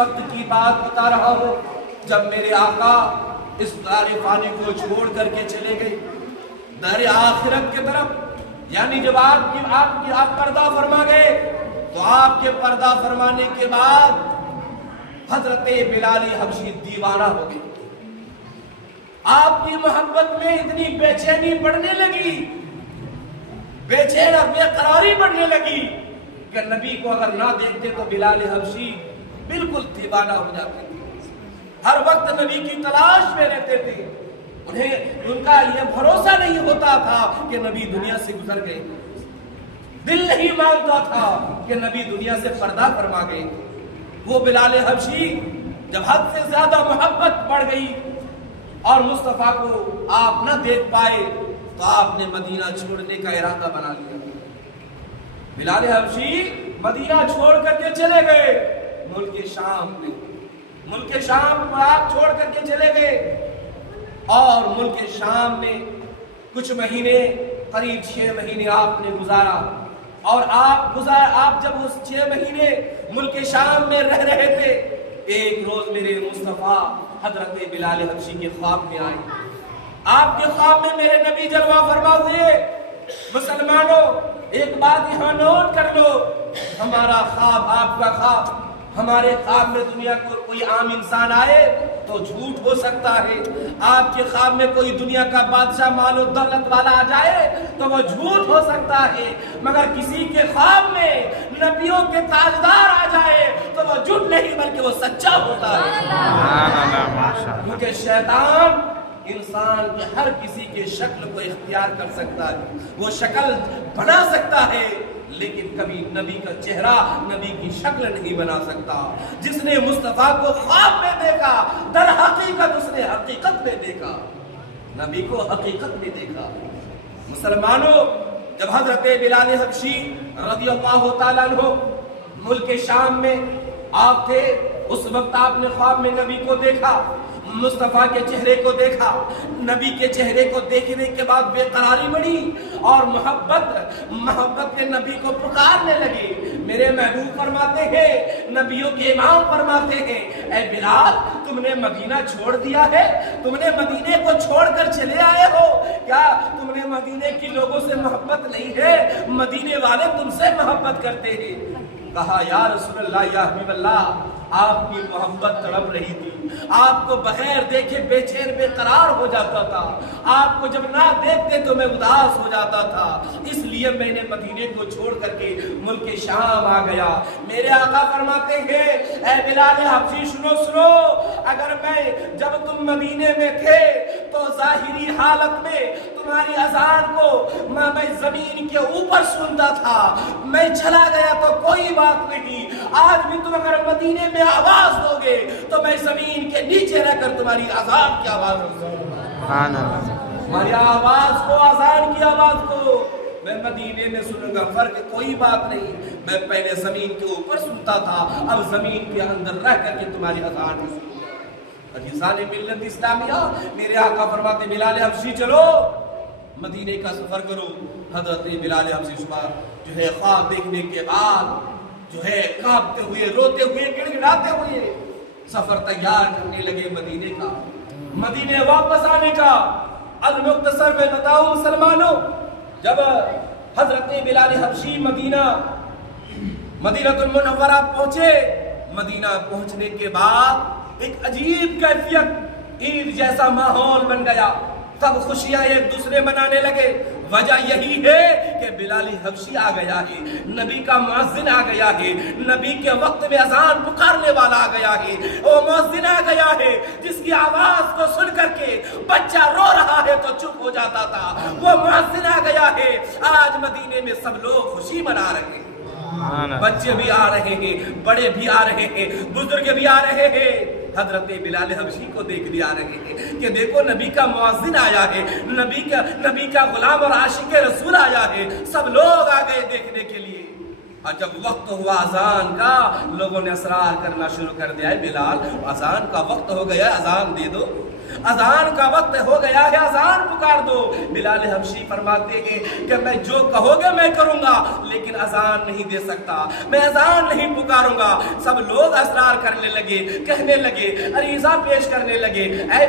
وقت کی بات بتا رہا ہوں جب میرے آقا اس دار فانی کو چھوڑ کر کے چلے گئے دار آخرت کی طرف، یعنی جب آپ پردہ فرما گئے تو آپ کے پردہ فرمانے کے بعد حضرت بلال حبشی دیوانہ ہو گئے. آپ کی محبت میں اتنی بے چینی بڑھنے لگی، بے چین اور بے قراری بڑھنے لگی کہ نبی کو اگر نہ دیکھتے تو بلال حبشی بالکل دیوانہ ہو جاتے تھے. ہر وقت نبی کی تلاش میں رہتے تھے. انہیں ان کا یہ بھروسہ نہیں ہوتا تھا کہ نبی دنیا سے گزر گئے. دل نہیں مانتا تھا کہ نبی دنیا سے پردہ فرما گئے. وہ بلال حبشی جب حد سے زیادہ محبت بڑھ گئی اور مصطفیٰ کو آپ نہ دیکھ پائے تو آپ نے مدینہ چھوڑنے کا ارادہ بنا لیا. بلال حبشی مدینہ چھوڑ کر کے چلے گئے ملک شام میں. ملک شام کو آپ چھوڑ کر کے چلے گئے اور ملک شام میں کچھ مہینے، قریب 6 مہینے آپ نے گزارا. اور آپ جب اس 6 مہینے ملک شام میں رہ رہے تھے، ایک روز میرے مصطفیٰ حضرت بلال حبشی کے خواب میں آئے. آپ کے خواب میں میرے نبی جلوہ فرما ہوئے. مسلمانوں ایک بات یہاں نوٹ کر لو، ہمارا خواب آپ کا خواب، ہمارے خواب میں دنیا کو کوئی عام انسان آئے تو جھوٹ ہو سکتا ہے. آپ کے خواب میں کوئی دنیا کا بادشاہ مال و دولت والا آ جائے تو وہ جھوٹ ہو سکتا ہے، مگر کسی کے خواب میں نبیوں کے تاجدار آ جائے تو وہ جھوٹ نہیں بلکہ وہ سچا ہوتا ہے. کیونکہ شیطان انسان کے ہر کسی کے شکل کو اختیار کر سکتا ہے، وہ شکل بنا سکتا ہے لیکن کبھی نبی کا چہرہ، نبی کی شکل نہیں بنا سکتا. جس نے مصطفیٰ کو خواب میں دیکھا در حقیقت اس نے حقیقت میں دیکھا، نبی کو حقیقت میں دیکھا. مسلمانوں جب حضرت بلال حبشی رضی اللہ تعالیٰ عنہ ملک شام میں آپ تھے، اس وقت آپ نے خواب میں نبی کو دیکھا، مصطفیٰ کے چہرے کو دیکھا. نبی کے چہرے کو دیکھنے کے بعد بے قراری بڑھی اور محبت کے نبی کو پکارنے لگے. میرے محبوب فرماتے ہیں، نبیوں کے امام فرماتے ہیں، اے بلال تم نے مدینہ چھوڑ دیا ہے، تم نے مدینے کو چھوڑ کر چلے آئے ہو کیا؟ تم نے مدینے کے لوگوں سے محبت نہیں ہے، مدینے والے تم سے محبت کرتے ہیں. کہا یا رسول اللہ، یا حبیب اللہ، آپ کی محبت تڑپ رہی تھی، آپ کو بغیر دیکھے بے چین بے قرار ہو جاتا تھا، آپ کو جب نہ دیکھتے تو میں اداس ہو جاتا تھا، اس لیے میں نے مدینے کو چھوڑ کر کے ملک شام آ گیا. میرے آقا فرماتے ہیں، اے بلال حبشی سنو، اگر جب تم مدینے میں تھے تو ظاہری حالت میں تمہاری اذان کو میں زمین کے اوپر سنتا تھا، میں چلا گیا تو کوئی بات نہیں. آج بھی تم اگر مدینے میں آواز دو گے تو میں زمین کے نیچے رہ کر تمہاری اذان کی آواز تمہاری آواز کو، اذان کی آواز کو میں مدینے میں سنوں گا. فرق کوئی بات نہیں، میں پہلے زمین کے اوپر سنتا تھا، اب زمین کے اندر رہ کر کے تمہاری اذان کی عزیزان ملت اسلامیہ. میرے آقا فرماتے بلال حبشی چلو مدینے کا سفر کرو. حضرت بلال حبشی صبح جو ہے خواب دیکھنے کے بعد جو ہے کانپتے ہوئے، روتے ہوئے، گڑگڑاتے ہوئے سفر تیار کرنے لگے مدینے کا، مدینے واپس آنے کا. المختصر میں بتاؤں مسلمانوں، جب حضرت بلال حبشی مدینہ المنورہ پہنچے، مدینہ پہنچنے کے بعد ایک عجیب کیفیت، عید جیسا ماحول بن گیا. سب خوشیاں ایک دوسرے منانے لگے. وجہ یہی ہے کہ بلال حبشی آ گیا ہے، نبی کا مؤذن آ گیا ہے، نبی کے وقت میں اذان پکارنے والا آ گیا ہے، وہ مؤذن آ گیا ہے جس کی آواز کو سن کر کے بچہ رو رہا ہے تو چپ ہو جاتا تھا، وہ مؤذن آ گیا ہے. آج مدینے میں سب لوگ خوشی منا رہے ہیں، بچے بھی آ رہے ہیں، بڑے بھی آ رہے ہیں، بزرگ بھی آ رہے ہیں. حضرت بلال حبشی کو دیکھنے آ رہے ہیں کہ دیکھو نبی کا مؤذن آیا ہے، نبی کا غلام اور عاشق رسول آیا ہے. سب لوگ آ گئے دیکھنے کے لیے. اور جب وقت ہوا اذان کا، لوگوں نے اسرار کرنا شروع کر دیا ہے، بلال اذان کا وقت ہو گیا، اذان دے دو. اذان کا وقت ہو گیا ہے، اذان پکار دو۔ بلال حبشی فرماتے ہیں کہ میں جو کہو گے میں کروں گا، لیکن اذان نہیں دے سکتا، میں اذان نہیں پکاروں گا۔ سب لوگ اصرار کرنے لگے، کہنے لگے، عریضہ پیش کرنے لگے، اے